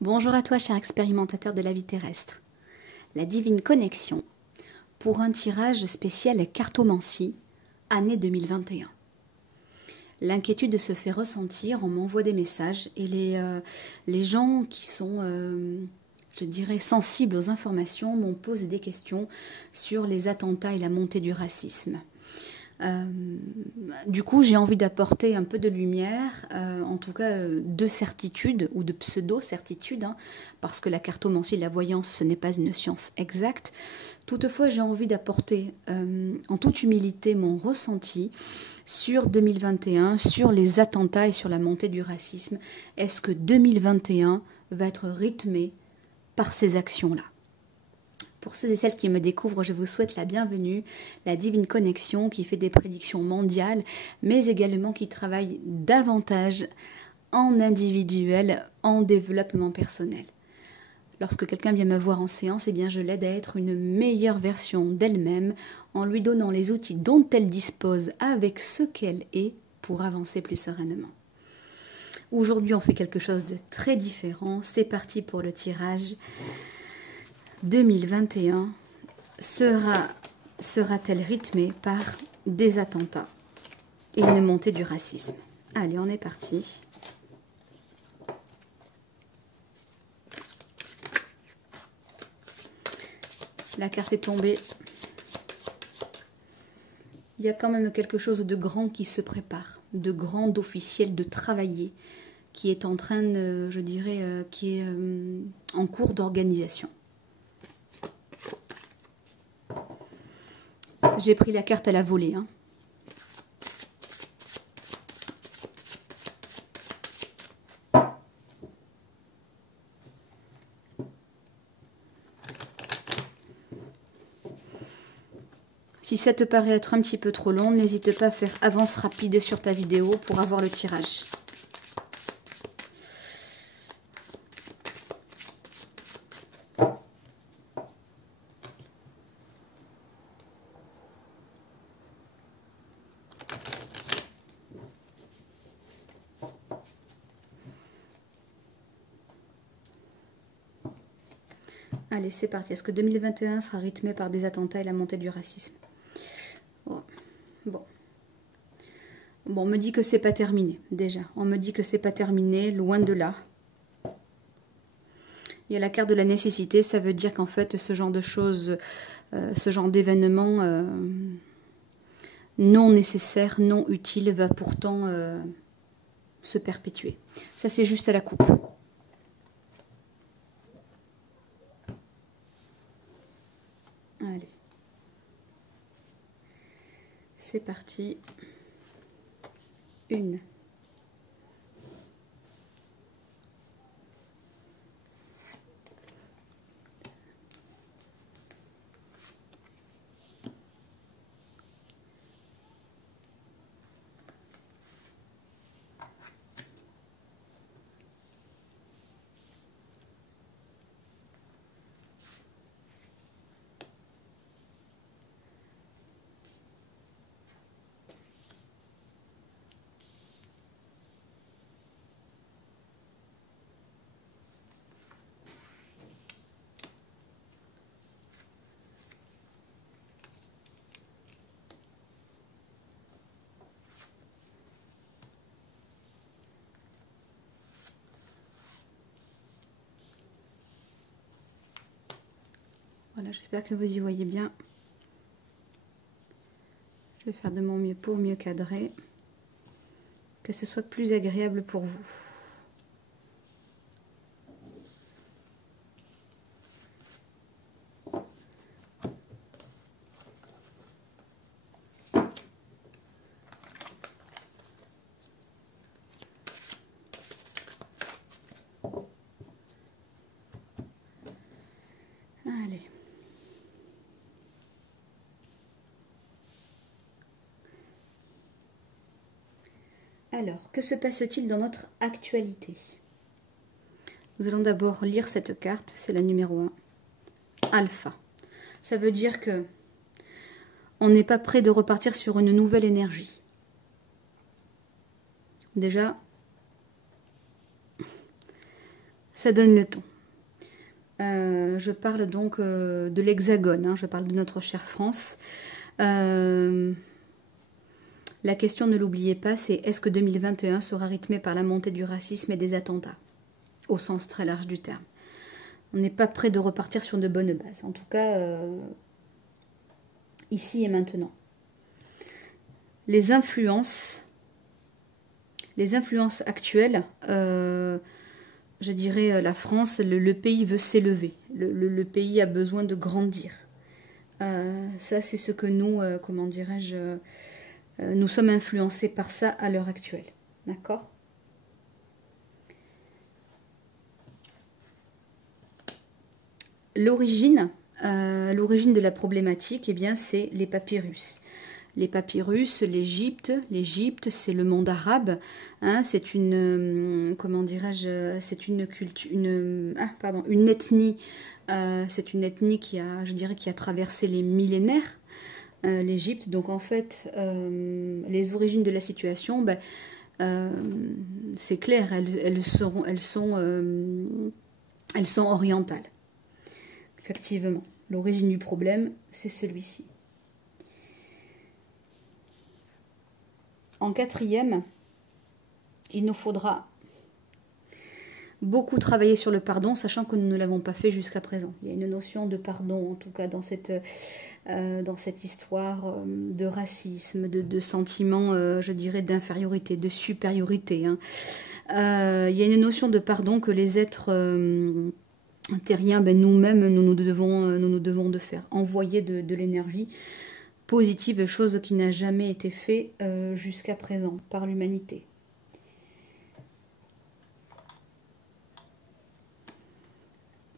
Bonjour à toi, cher expérimentateur de la vie terrestre. La divine connexion pour un tirage spécial cartomancie, année 2021. L'inquiétude se fait ressentir, on m'envoie des messages et les gens qui sont, je dirais, sensibles aux informations m'ont posé des questions sur les attentats et la montée du racisme. Du coup, j'ai envie d'apporter un peu de lumière, en tout cas de certitude ou de pseudo-certitude, hein, parce que la cartomancie et la voyance, ce n'est pas une science exacte. Toutefois, j'ai envie d'apporter en toute humilité mon ressenti sur 2021, sur les attentats et sur la montée du racisme. Est-ce que 2021 va être rythmé par ces actions-là ? Pour ceux et celles qui me découvrent, je vous souhaite la bienvenue, la divine connexion qui fait des prédictions mondiales, mais également qui travaille davantage en individuel, en développement personnel. Lorsque quelqu'un vient me voir en séance, eh bien je l'aide à être une meilleure version d'elle-même en lui donnant les outils dont elle dispose avec ce qu'elle est pour avancer plus sereinement. Aujourd'hui, on fait quelque chose de très différent. C'est parti pour le tirage. 2021 sera-t-elle rythmée par des attentats et une montée du racisme? Allez, on est parti. La carte est tombée. Il y a quand même quelque chose de grand qui se prépare, de grand, d'officiel, de travaillé, qui est en train de, je dirais, qui est en cours d'organisation. J'ai pris la carte à la volée. Hein. Si ça te paraît être un petit peu trop long, n'hésite pas à faire avance rapide sur ta vidéo pour avoir le tirage. Allez, c'est parti. Est-ce que 2021 sera rythmé par des attentats et la montée du racisme? Oh. Bon, on me dit que c'est pas terminé, déjà. On me dit que c'est pas terminé, loin de là. Il y a la carte de la nécessité, ça veut dire qu'en fait, ce genre de choses, ce genre d'événement non nécessaire, non utile, va pourtant se perpétuer. Ça, c'est juste à la coupe. Allez. C'est parti. 1. Voilà, j'espère que vous y voyez bien. Je vais faire de mon mieux pour mieux cadrer, que ce soit plus agréable pour vous. Allez. Alors, que se passe-t-il dans notre actualité? Nous allons d'abord lire cette carte, c'est la numéro 1, Alpha. Ça veut dire que on n'est pas prêt de repartir sur une nouvelle énergie. Déjà, Ça donne le ton. Je parle donc de l'Hexagone, hein, je parle de notre chère France. La question, ne l'oubliez pas, c'est est-ce que 2021 sera rythmé par la montée du racisme et des attentats, au sens très large du terme. On n'est pas prêt de repartir sur de bonnes bases, en tout cas ici et maintenant. Les influences actuelles, je dirais la France, le pays veut s'élever, le pays a besoin de grandir. Ça, c'est ce que nous, comment dirais-je, nous sommes influencés par ça à l'heure actuelle. D'accord ? L'origine de la problématique, eh bien, c'est les papyrus. Les papyrus, l'Égypte, c'est le monde arabe. Hein, c'est une, comment dirais-je, c'est une culture, une ethnie. C'est une ethnie qui a, je dirais, qui a traversé les millénaires. L'Égypte. Donc en fait, les origines de la situation, ben, c'est clair, elles sont orientales. Effectivement, l'origine du problème, c'est celui-ci. En quatrième, il nous faudra beaucoup travailler sur le pardon, sachant que nous ne l'avons pas fait jusqu'à présent. Il y a une notion de pardon, en tout cas dans cette histoire de racisme, de sentiment, je dirais, d'infériorité, de supériorité. Hein. Il y a une notion de pardon que les êtres terriens, ben, nous-mêmes, nous devons de faire. Envoyer de l'énergie positive, chose qui n'a jamais été faite jusqu'à présent par l'humanité.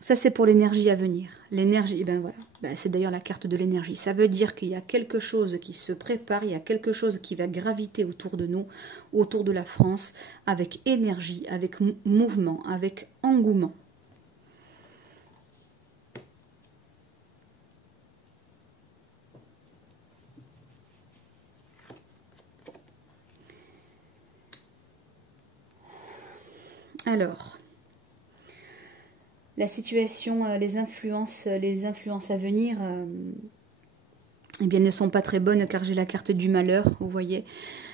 Ça, c'est pour l'énergie à venir. L'énergie, ben voilà, ben, c'est d'ailleurs la carte de l'énergie. Ça veut dire qu'il y a quelque chose qui se prépare, il y a quelque chose qui va graviter autour de nous, autour de la France, avec énergie, avec mouvement, avec engouement. Alors, la situation, les influences à venir, eh bien, ne sont pas très bonnes car j'ai la carte du malheur, vous voyez.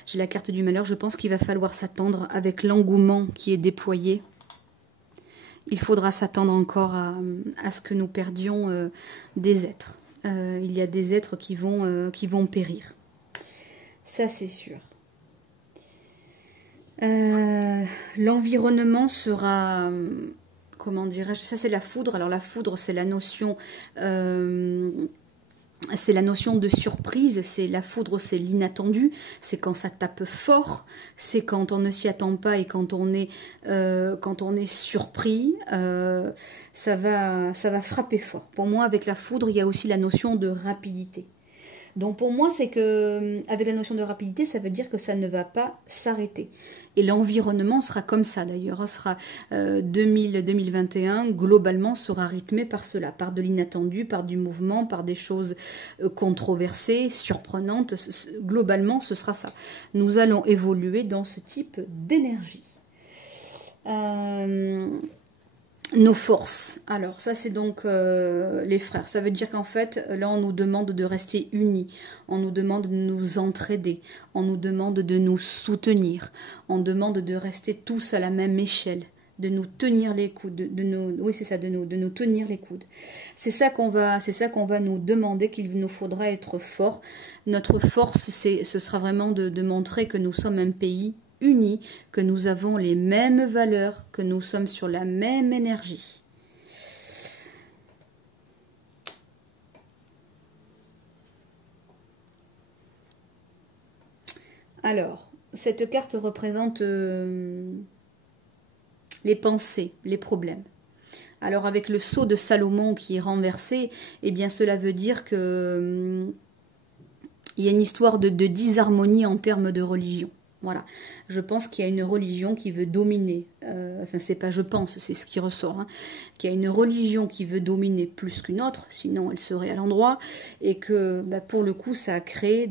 J'ai la carte du malheur, je pense qu'il va falloir s'attendre avec l'engouement qui est déployé. Il faudra s'attendre encore à ce que nous perdions des êtres. Il y a des êtres qui vont périr. Ça, c'est sûr. L'environnement sera, comment dirais-je, ça c'est la foudre. Alors la foudre, c'est la notion de surprise, c'est la foudre, c'est l'inattendu, c'est quand ça tape fort, c'est quand on ne s'y attend pas et quand on est surpris, ça va frapper fort. Pour moi, avec la foudre, il y a aussi la notion de rapidité. Donc pour moi, c'est que avec la notion de rapidité, ça veut dire que ça ne va pas s'arrêter. Et l'environnement sera comme ça d'ailleurs, sera 2021 globalement sera rythmé par cela, par de l'inattendu, par du mouvement, par des choses controversées, surprenantes. Globalement, ce sera ça. Nous allons évoluer dans ce type d'énergie. Nos forces. Alors ça c'est donc les frères. Ça veut dire qu'en fait là on nous demande de rester unis. On nous demande de nous entraider. On nous demande de nous soutenir. On demande de rester tous à la même échelle. De nous tenir les coudes. Oui c'est ça, de nous tenir les coudes. C'est ça qu'on va nous demander, qu'il nous faudra être fort. Notre force ce sera vraiment de montrer que nous sommes un pays unis, que nous avons les mêmes valeurs, que nous sommes sur la même énergie. Alors, cette carte représente les pensées, les problèmes. Alors, avec le sceau de Salomon qui est renversé, eh bien, cela veut dire que il y a une histoire de disharmonie en termes de religion. Voilà, je pense qu'il y a une religion qui veut dominer, enfin c'est pas je pense, c'est ce qui ressort, hein, qu'il y a une religion qui veut dominer plus qu'une autre, sinon elle serait à l'endroit, et que bah, pour le coup ça crée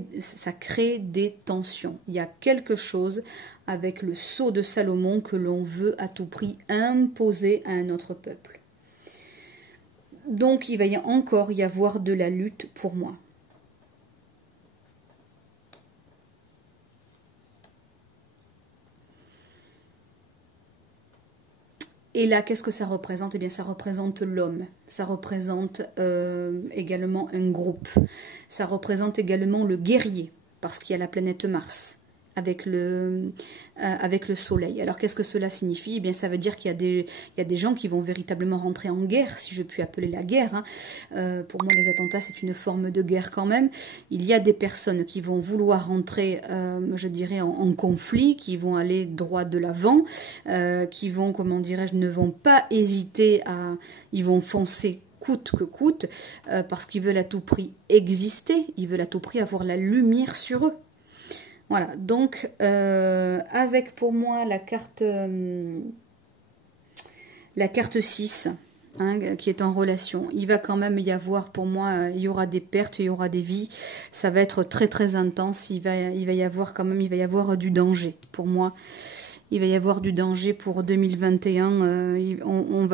des tensions. Il y a quelque chose avec le sceau de Salomon que l'on veut à tout prix imposer à un autre peuple. Donc il va encore y avoir de la lutte pour moi. Et là, qu'est-ce que ça représente? Eh bien, ça représente l'homme. Ça représente également un groupe. Ça représente également le guerrier, parce qu'il y a la planète Mars avec le soleil. Alors, qu'est-ce que cela signifie? Eh bien, ça veut dire qu'il y a des gens qui vont véritablement rentrer en guerre, si je puis appeler la guerre. Hein. Pour moi, les attentats, c'est une forme de guerre quand même. Il y a des personnes qui vont vouloir rentrer, je dirais, en conflit, qui vont aller droit de l'avant, qui vont, comment dirais-je, ne vont pas hésiter ils vont foncer coûte que coûte, parce qu'ils veulent à tout prix exister, ils veulent à tout prix avoir la lumière sur eux. Voilà, donc avec pour moi la carte 6, hein, qui est en relation, il va quand même y avoir pour moi, il y aura des pertes, il y aura des vies, ça va être très très intense, il va y avoir quand même, il va y avoir du danger pour moi. Il va y avoir du danger pour 2021. On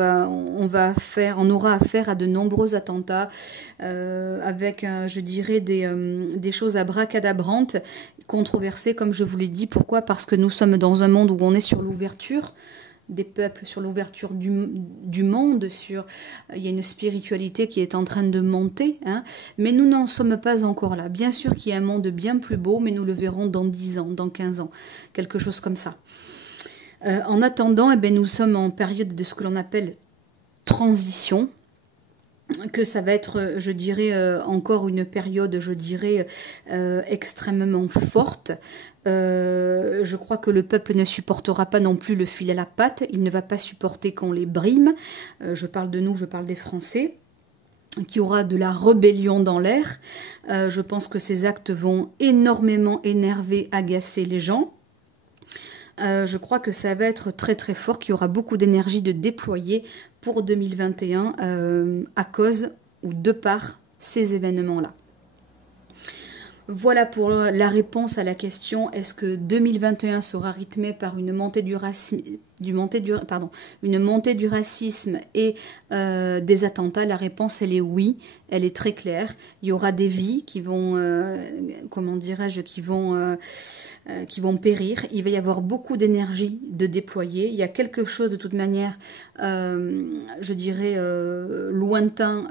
aura affaire à de nombreux attentats avec, je dirais, des choses abracadabrantes, controversées, comme je vous l'ai dit. Pourquoi? Parce que nous sommes dans un monde où on est sur l'ouverture des peuples, sur l'ouverture du monde, il y a une spiritualité qui est en train de monter, hein, mais nous n'en sommes pas encore là. Bien sûr qu'il y a un monde bien plus beau, mais nous le verrons dans 10 ans, dans 15 ans, quelque chose comme ça. En attendant, eh bien, nous sommes en période de ce que l'on appelle transition, que ça va être, je dirais, encore une période, je dirais, extrêmement forte. Je crois que le peuple ne supportera pas non plus le fil à la patte, il ne va pas supporter qu'on les brime. Je parle de nous, je parle des Français. Qu'il y aura de la rébellion dans l'air. Je pense que ces actes vont énormément énerver, agacer les gens. Je crois que ça va être très très fort, qu'il y aura beaucoup d'énergie de déployer pour 2021 à cause ou de par ces événements-là. Voilà pour la réponse à la question, est-ce que 2021 sera rythmé par une montée du racisme, une montée du racisme et des attentats? La réponse, elle est oui, elle est très claire. Il y aura des vies qui vont, comment dirais-je, qui vont périr. Il va y avoir beaucoup d'énergie de déployer. Il y a quelque chose de toute manière, je dirais, lointain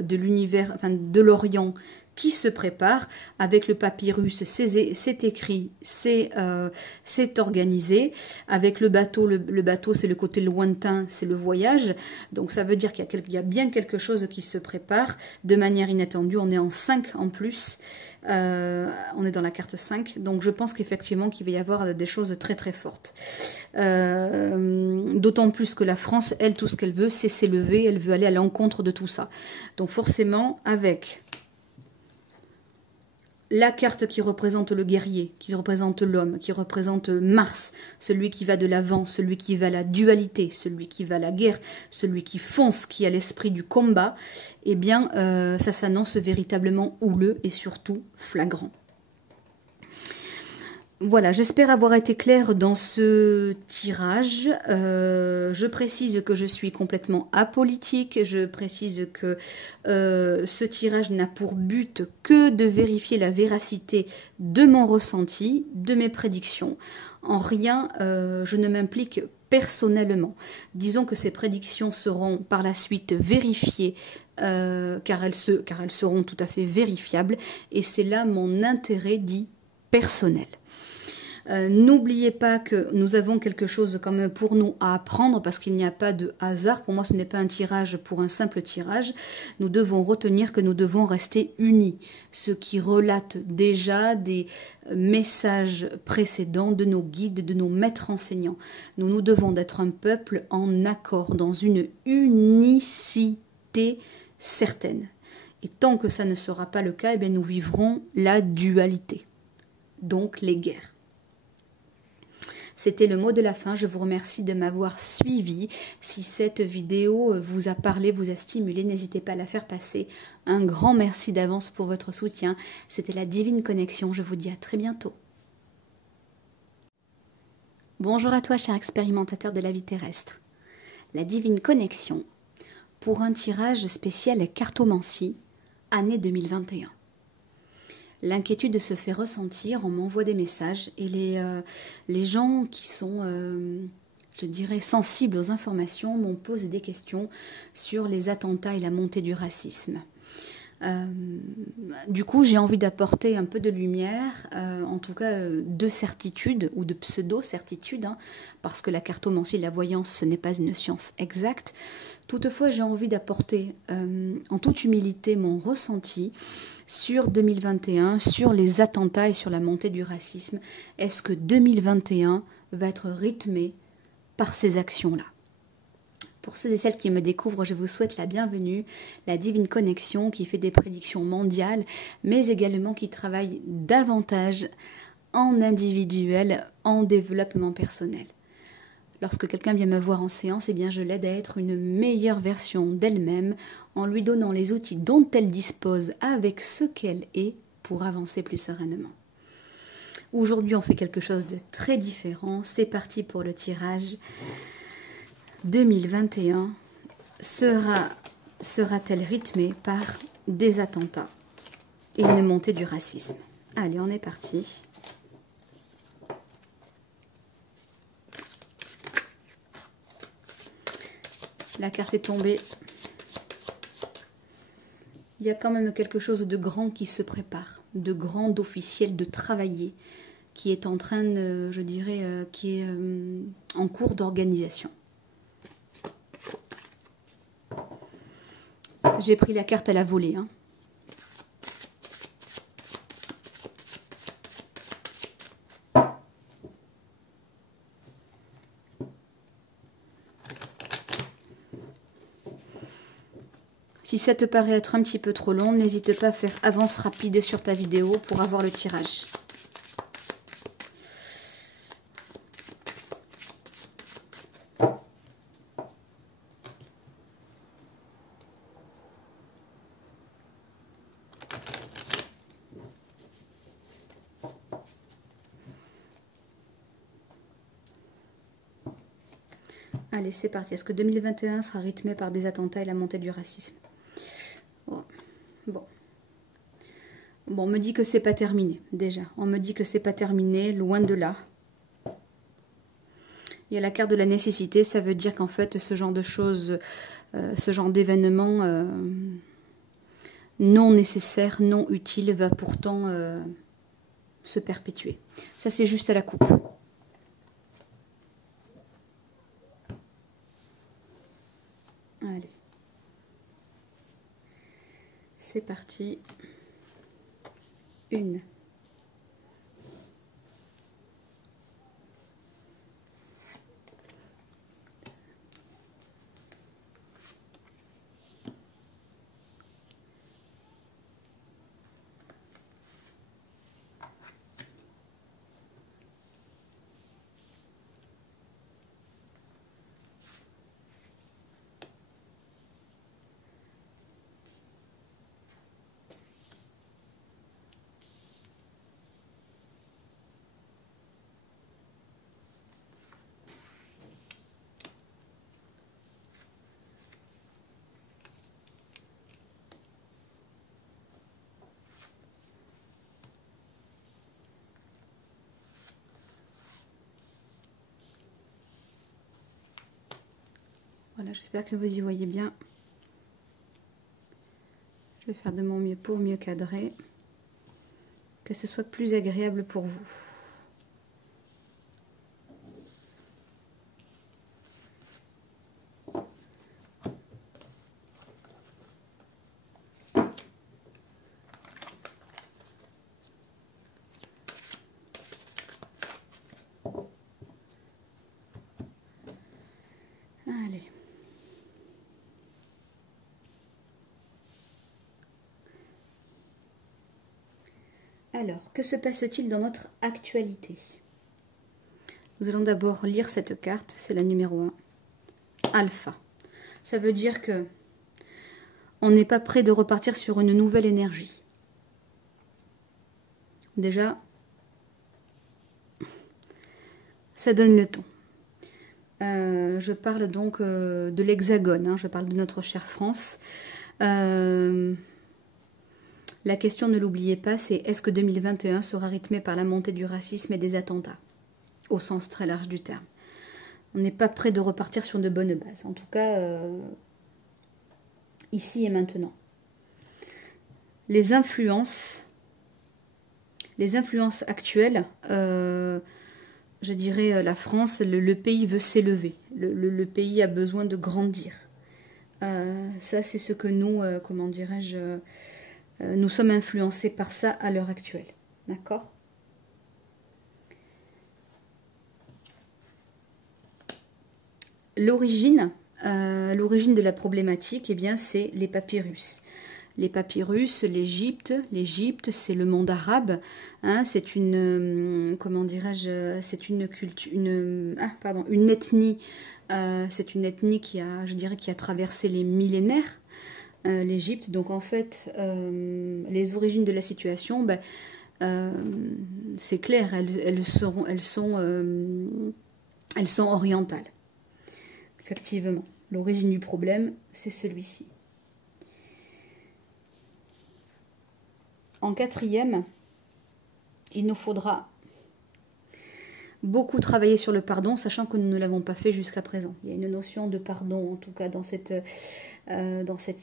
de l'univers, enfin de l'Orient, qui se prépare. Avec le papyrus, c'est écrit, c'est organisé. Avec le bateau, le bateau c'est le côté lointain, c'est le voyage. Donc ça veut dire qu'il y a bien quelque chose qui se prépare de manière inattendue. On est en 5 en plus. On est dans la carte 5, donc je pense qu'effectivement qu'il va y avoir des choses très très fortes. D'autant plus que la France, elle, tout ce qu'elle veut, c'est s'élever, elle veut aller à l'encontre de tout ça. Donc forcément, avec la carte qui représente le guerrier, qui représente l'homme, qui représente Mars, celui qui va de l'avant, celui qui va à la dualité, celui qui va à la guerre, celui qui fonce, qui a l'esprit du combat, eh bien, ça s'annonce véritablement houleux et surtout flagrant. Voilà, j'espère avoir été claire dans ce tirage. Je précise que je suis complètement apolitique. Je précise que ce tirage n'a pour but que de vérifier la véracité de mon ressenti, de mes prédictions. En rien, je ne m'implique personnellement. Disons que ces prédictions seront par la suite vérifiées, car elles seront tout à fait vérifiables. Et c'est là mon intérêt dit personnel. N'oubliez pas que nous avons quelque chose quand même pour nous à apprendre, parce qu'il n'y a pas de hasard. Pour moi, ce n'est pas un tirage pour un simple tirage. Nous devons retenir que nous devons rester unis, ce qui relate déjà des messages précédents de nos guides, de nos maîtres enseignants. Nous devons d'être un peuple en accord, dans une unicité certaine. Et tant que ça ne sera pas le cas, eh bien, nous vivrons la dualité, donc les guerres. C'était le mot de la fin. Je vous remercie de m'avoir suivi. Si cette vidéo vous a parlé, vous a stimulé, n'hésitez pas à la faire passer. Un grand merci d'avance pour votre soutien. C'était la Divine Connexion. Je vous dis à très bientôt. Bonjour à toi, cher expérimentateur de la vie terrestre. La Divine Connexion pour un tirage spécial cartomancie, année 2021. L'inquiétude se fait ressentir, on m'envoie des messages et les gens qui sont, je dirais, sensibles aux informations m'ont posé des questions sur les attentats et la montée du racisme. Du coup, j'ai envie d'apporter un peu de lumière, en tout cas de certitude ou de pseudo-certitude, hein, parce que la cartomancie et la voyance, ce n'est pas une science exacte. Toutefois, j'ai envie d'apporter en toute humilité mon ressenti sur 2021, sur les attentats et sur la montée du racisme. Est-ce que 2021 va être rythmé par ces actions-là ? Pour ceux et celles qui me découvrent, je vous souhaite la bienvenue, la Divine Connexion qui fait des prédictions mondiales, mais également qui travaille davantage en individuel, en développement personnel. Lorsque quelqu'un vient me voir en séance, eh bien je l'aide à être une meilleure version d'elle-même en lui donnant les outils dont elle dispose avec ce qu'elle est pour avancer plus sereinement. Aujourd'hui, on fait quelque chose de très différent. C'est parti pour le tirage. 2021 sera-t-elle rythmée par des attentats et une montée du racisme? Allez, on est parti. La carte est tombée. Il y a quand même quelque chose de grand qui se prépare, de grand, d'officiel, de travaillé, qui est en train de, je dirais, qui est en cours d'organisation. J'ai pris la carte à la volée. Hein. Si ça te paraît être un petit peu trop long, n'hésite pas à faire avance rapide sur ta vidéo pour avoir le tirage. Allez, c'est parti. Est-ce que 2021 sera rythmé par des attentats et la montée du racisme? Oh. Bon, on me dit que c'est pas terminé, déjà. On me dit que c'est pas terminé, loin de là. Il y a la carte de la nécessité, ça veut dire qu'en fait, ce genre de choses, ce genre d'événement non nécessaire, non utile, va pourtant se perpétuer. Ça, c'est juste à la coupe. Allez. C'est parti. 1. Voilà, j'espère que vous y voyez bien. Je vais faire de mon mieux pour mieux cadrer, que ce soit plus agréable pour vous. Allez. Alors, que se passe-t-il dans notre actualité? Nous allons d'abord lire cette carte, c'est la numéro 1. Alpha. Ça veut dire que on n'est pas prêt de repartir sur une nouvelle énergie. Déjà, ça donne le ton. Je parle donc de l'Hexagone, hein, je parle de notre chère France. La question, ne l'oubliez pas, c'est est-ce que 2021 sera rythmé par la montée du racisme et des attentats, au sens très large du terme. On n'est pas prêt de repartir sur de bonnes bases, en tout cas ici et maintenant. Les influences actuelles, je dirais la France, le pays veut s'élever, le pays a besoin de grandir. Ça c'est ce que nous, comment dirais-je, nous sommes influencés par ça à l'heure actuelle. D'accord ? L'origine de la problématique, eh bien, c'est les papyrus. Les papyrus, l'Égypte, c'est le monde arabe. Hein, c'est une, comment dirais-je, c'est une culture, une ethnie. C'est une ethnie qui a, je dirais, qui a traversé les millénaires. L'Égypte. Donc en fait, les origines de la situation, ben, c'est clair, elles sont orientales. Effectivement, l'origine du problème, c'est celui-ci. En quatrième, il nous faudra beaucoup travailler sur le pardon, sachant que nous ne l'avons pas fait jusqu'à présent. Il y a une notion de pardon, en tout cas dans cette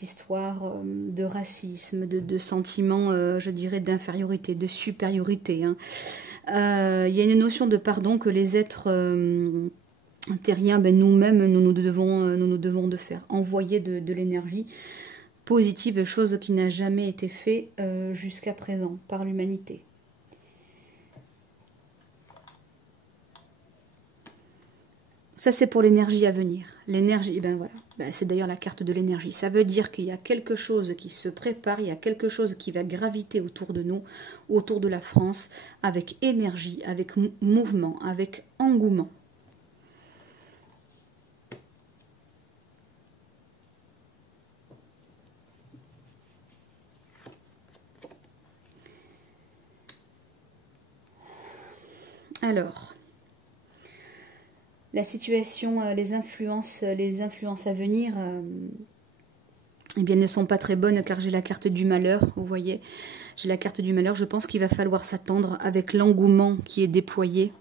histoire de racisme, de sentiment, je dirais, d'infériorité, de supériorité. Hein. Il y a une notion de pardon que les êtres terriens, ben, nous-mêmes, nous devons de faire. Envoyer de l'énergie positive, chose qui n'a jamais été faite jusqu'à présent par l'humanité. Ça, c'est pour l'énergie à venir. L'énergie, ben voilà, ben, c'est d'ailleurs la carte de l'énergie. Ça veut dire qu'il y a quelque chose qui se prépare, il y a quelque chose qui va graviter autour de nous, autour de la France, avec énergie, avec mouvement, avec engouement. Alors, la situation, les influences à venir, eh bien, ne sont pas très bonnes car j'ai la carte du malheur, vous voyez. J'ai la carte du malheur, je pense qu'il va falloir s'attendre avec l'engouement qui est déployé.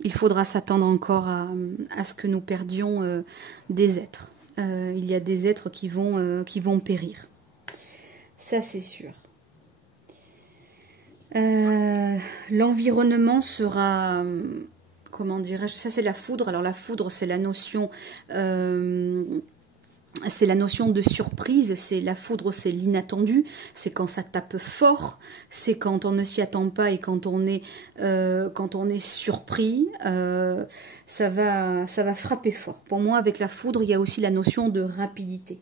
Il faudra s'attendre encore à ce que nous perdions des êtres. Il y a des êtres qui vont périr. Ça, c'est sûr. L'environnement sera, comment dirais-je, ça c'est la foudre. Alors la foudre, c'est la notion de surprise. C'est la foudre, c'est l'inattendu. C'est quand ça tape fort. C'est quand on ne s'y attend pas et quand on est surpris. Ça va frapper fort. Pour moi, avec la foudre, il y a aussi la notion de rapidité.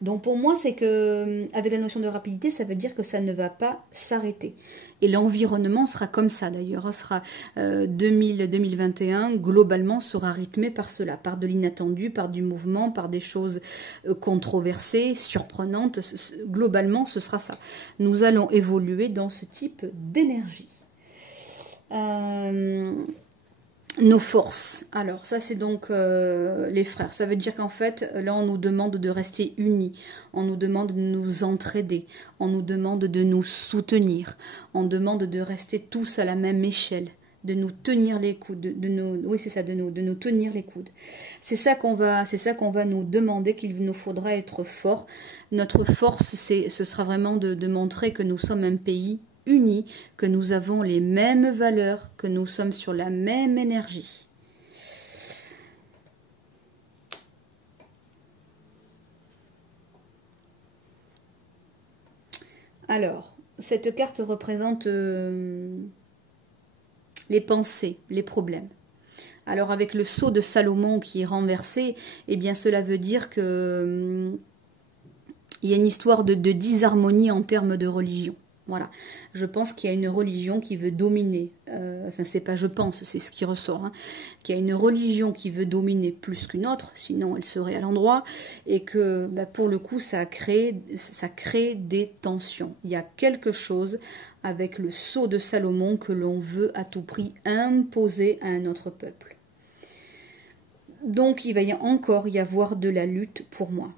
Donc pour moi, c'est que avec la notion de rapidité, ça veut dire que ça ne va pas s'arrêter. Et l'environnement sera comme ça d'ailleurs, sera 2021 globalement sera rythmé par cela, par de l'inattendu, par du mouvement, par des choses controversées, surprenantes. Globalement, ce sera ça. Nous allons évoluer dans ce type d'énergie. Nos forces. Alors ça c'est donc les frères. Ça veut dire qu'en fait là on nous demande de rester unis. On nous demande de nous entraider. On nous demande de nous soutenir. On demande de rester tous à la même échelle. De nous tenir les coudes. Oui c'est ça, de nous tenir les coudes. C'est ça qu'on va nous demander, qu'il nous faudra être fort. Notre force ce sera vraiment de montrer que nous sommes un pays unis, que nous avons les mêmes valeurs, que nous sommes sur la même énergie. Alors, cette carte représente les pensées, les problèmes. Alors, avec le sceau de Salomon qui est renversé, eh bien, cela veut dire que il y a une histoire de disharmonie en termes de religion. Voilà, je pense qu'il y a une religion qui veut dominer, enfin c'est pas je pense, c'est ce qui ressort, hein, qu'il y a une religion qui veut dominer plus qu'une autre, sinon elle serait à l'endroit, et que bah, pour le coup ça crée des tensions. Il y a quelque chose avec le sceau de Salomon que l'on veut à tout prix imposer à un autre peuple. Donc il va encore y avoir de la lutte pour moi.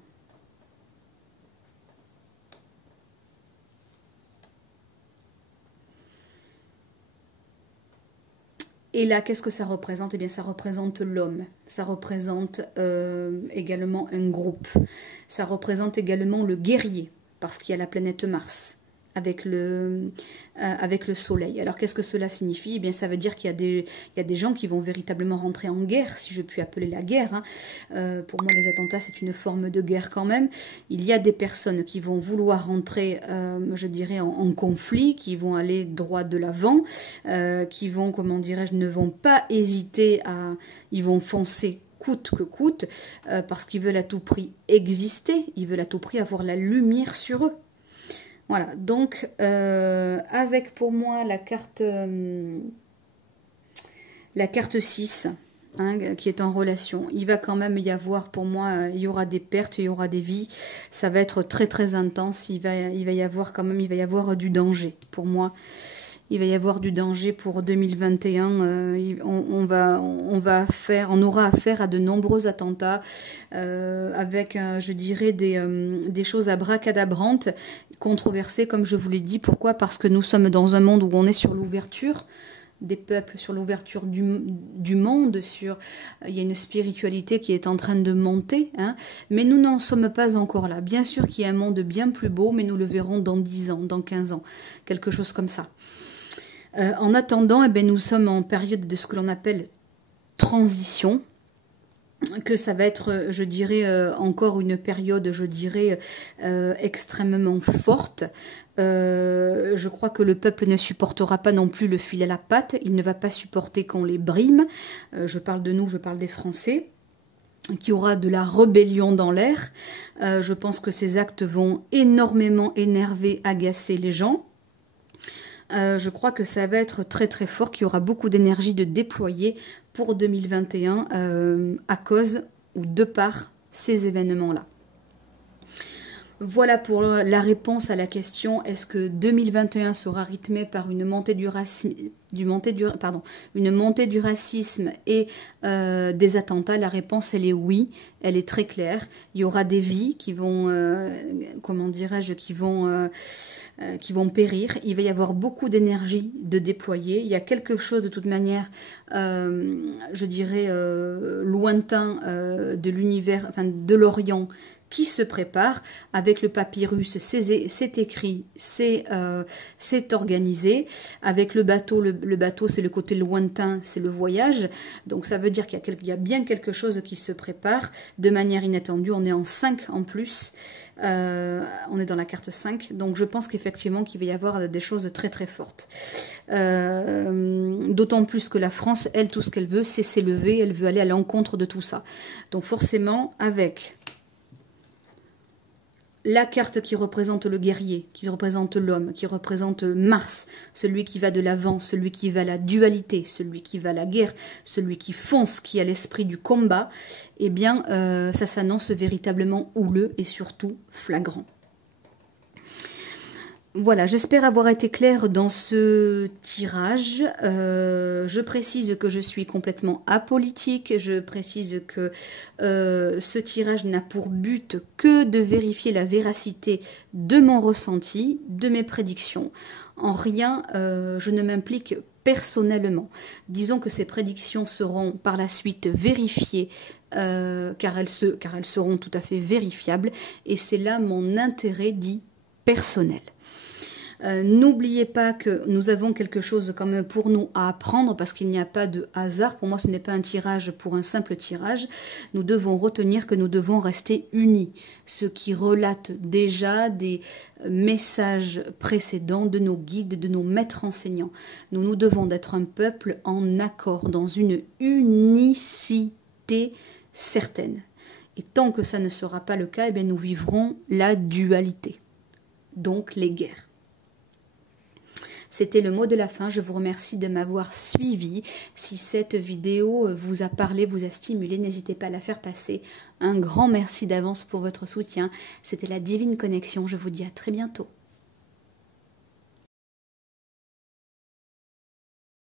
Et là, qu'est-ce que ça représente? Eh bien, ça représente l'homme. Ça représente également un groupe. Ça représente également le guerrier, parce qu'il y a la planète Mars avec le soleil. Alors, qu'est-ce que cela signifie? Eh bien, ça veut dire qu'il y a des gens qui vont véritablement rentrer en guerre, si je puis appeler la guerre. Hein. Pour moi, les attentats, c'est une forme de guerre quand même. Il y a des personnes qui vont vouloir rentrer, je dirais, en conflit, qui vont aller droit de l'avant, qui vont, comment dirais-je, ne vont pas hésiter ils vont foncer coûte que coûte, parce qu'ils veulent à tout prix exister, ils veulent à tout prix avoir la lumière sur eux. Voilà, donc avec pour moi la carte 6, hein, qui est en relation, il va quand même y avoir pour moi, il y aura des pertes, il y aura des vies, ça va être très très intense, il va y avoir quand même, il va y avoir du danger pour moi. Il va y avoir du danger pour 2021. On aura affaire à de nombreux attentats avec, je dirais, des choses abracadabrantes, controversées, comme je vous l'ai dit. Pourquoi? Parce que nous sommes dans un monde où on est sur l'ouverture des peuples, sur l'ouverture du monde, il y a une spiritualité qui est en train de monter, hein, mais nous n'en sommes pas encore là. Bien sûr qu'il y a un monde bien plus beau, mais nous le verrons dans 10 ans, dans 15 ans, quelque chose comme ça. En attendant, eh bien, nous sommes en période de ce que l'on appelle transition, que ça va être, je dirais, encore une période, je dirais, extrêmement forte. Je crois que le peuple ne supportera pas non plus le fil à la patte, il ne va pas supporter qu'on les brime. Je parle de nous, je parle des Français. Qu'il y aura de la rébellion dans l'air. Je pense que ces actes vont énormément énerver, agacer les gens. Je crois que ça va être très très fort, qu'il y aura beaucoup d'énergie de déployer pour 2021 à cause ou de par ces événements-là. Voilà pour la réponse à la question, est-ce que 2021 sera rythmé par une montée du racisme, une montée du racisme et des attentats? La réponse, elle est oui, elle est très claire. Il y aura des vies qui vont, comment dirais-je, qui vont périr. Il va y avoir beaucoup d'énergie de déployer. Il y a quelque chose de toute manière, je dirais, lointain de l'univers, enfin de l'Orient, qui se prépare avec le papyrus, c'est écrit, c'est organisé. Avec le bateau, le bateau c'est le côté lointain, c'est le voyage. Donc ça veut dire qu'il y a bien quelque chose qui se prépare de manière inattendue. On est en 5 en plus, on est dans la carte 5. Donc je pense qu'effectivement qu'il va y avoir des choses très très fortes. D'autant plus que la France, elle, tout ce qu'elle veut, c'est s'élever, elle veut aller à l'encontre de tout ça. Donc forcément, avec la carte qui représente le guerrier, qui représente l'homme, qui représente Mars, celui qui va de l'avant, celui qui va à la dualité, celui qui va à la guerre, celui qui fonce, qui a l'esprit du combat, eh bien, ça s'annonce véritablement houleux et surtout flagrant. Voilà, j'espère avoir été claire dans ce tirage. Je précise que je suis complètement apolitique. Je précise que ce tirage n'a pour but que de vérifier la véracité de mon ressenti, de mes prédictions. En rien, je ne m'implique personnellement. Disons que ces prédictions seront par la suite vérifiées, car elles seront tout à fait vérifiables. Et c'est là mon intérêt dit personnel. N'oubliez pas que nous avons quelque chose quand même pour nous à apprendre, parce qu'il n'y a pas de hasard. Pour moi, ce n'est pas un tirage pour un simple tirage. Nous devons retenir que nous devons rester unis, ce qui relate déjà des messages précédents de nos guides, de nos maîtres enseignants. Nous devons d'être un peuple en accord, dans une unicité certaine. Et tant que ça ne sera pas le cas, eh bien, nous vivrons la dualité, donc les guerres. C'était le mot de la fin. Je vous remercie de m'avoir suivi. Si cette vidéo vous a parlé, vous a stimulé, n'hésitez pas à la faire passer. Un grand merci d'avance pour votre soutien. C'était la Divine Connexion. Je vous dis à très bientôt.